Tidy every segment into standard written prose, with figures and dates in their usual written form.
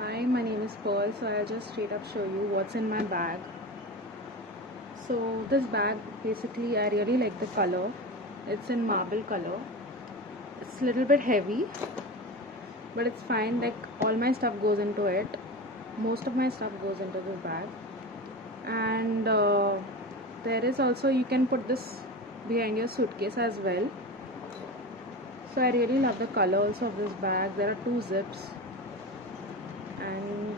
Hi, my name is Pearl. So I'll just straight up show you what's in my bag. So this bag, basically I really like the color. It's in marble color. It's a little bit heavy, but it's fine. Like all my stuff goes into it. Most of my stuff goes into this bag. And there is also, you can put this behind your suitcase as well. So I really love the color also of this bag. There are 2 zips. And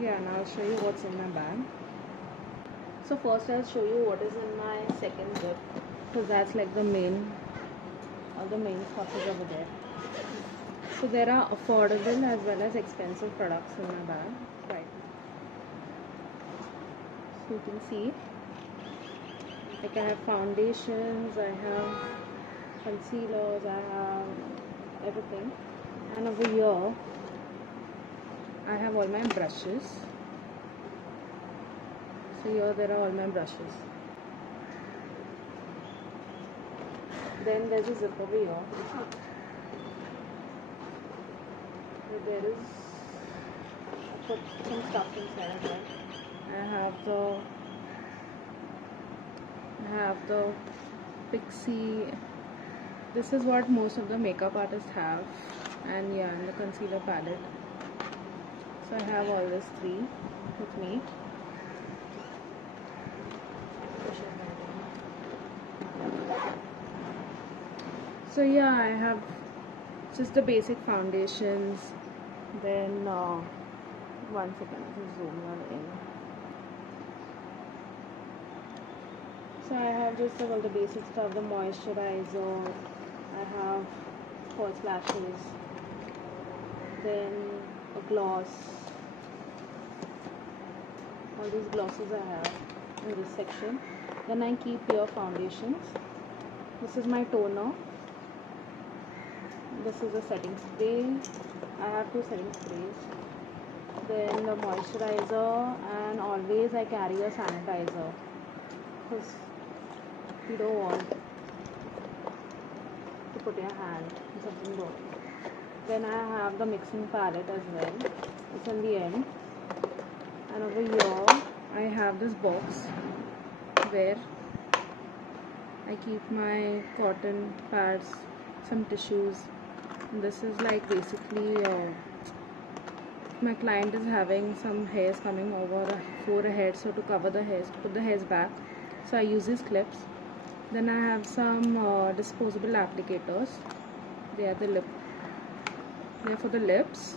yeah, now I'll show you what's in my bag. So first I'll show you what is in my second zip, because that's like the main, all the main stuff is over there. So there are affordable as well as expensive products in my bag, right? So you can see, like I have foundations, I have concealers, I have everything, and over here I have all my brushes. So here there are all my brushes. Then there's a zip over here. There is, I put some stuff inside of that. I have the Pixie. This is what most of the makeup artists have, and yeah, and the concealer palette. So I have all these 3 with me. So yeah, I have just the basic foundations. Then one second, just zoom in. So I have just all the basic stuff, the moisturizer, I have false lashes, then a gloss. All these glosses I have in this section. Then I keep here foundations. This is my toner. This is a setting spray. I have 2 setting sprays. Then the moisturizer, and always I carry a sanitizer, because you don't want to put your hand in something dirty. Then I have the mixing palette as well. It's in the end. And over here I have this box where I keep my cotton pads, some tissues. And this is like basically my client is having some hairs coming over her forehead, so to cover the hairs, put the hairs back, so I use these clips. Then I have some disposable applicators. They are they're for the lips.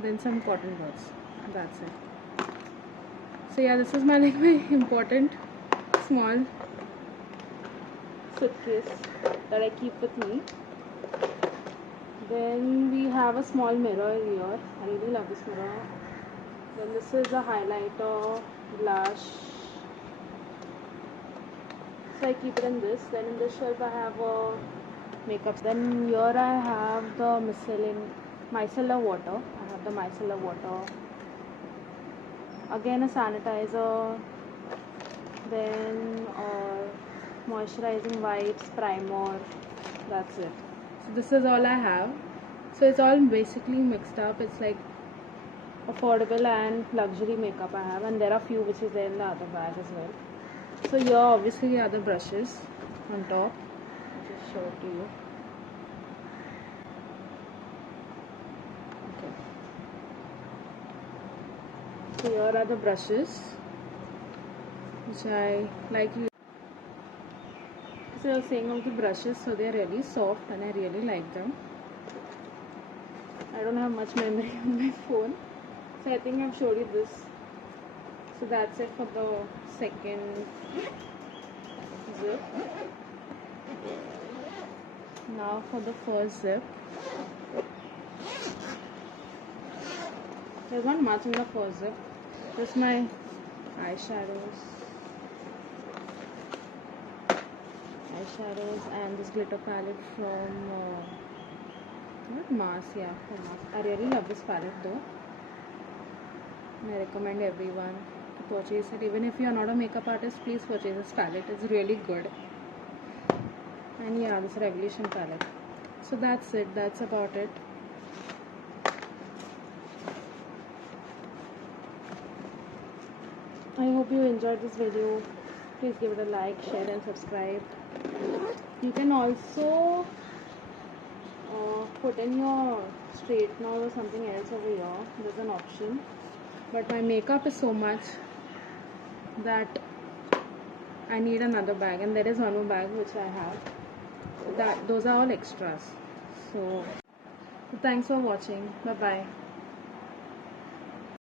Then some cotton buds. That's it. So yeah, this is my my important small suitcase that I keep with me. Then we have a small mirror here. I really love this mirror. Then this is a highlighter, blush. So I keep it in this. Then in this shelf I have a makeup. Then here I have the micellar water. I have the micellar water. Again a sanitizer. Then moisturizing wipes, primer. That's it. So this is all I have. So it's all basically mixed up. It's like affordable and luxury makeup I have, and there are few which is there in the other bag as well. So here obviously are the brushes on top. I'll just show it to you. Okay. So here are the brushes which I like. So I was saying of the brushes, so they are really soft and I really like them. I don't have much memory on my phone, so I think I've showed you this. So that's it for the second zip. Now for the first zip. There's not much in the first zip. Just my eyeshadows and this glitter palette from Mars. Yeah, from Mars. I really love this palette though. I recommend everyone to purchase it. Even if you are not a makeup artist, please purchase this palette. It's really good. And yeah, this Revolution palette. So that's it. That's about it. I hope you enjoyed this video. Please give it a like, share and subscribe. You can also put in your straightener or something else over here. There's an option. But my makeup is so much that I need another bag, and there is one more bag which I have. Those are all extras. So thanks for watching. Bye bye.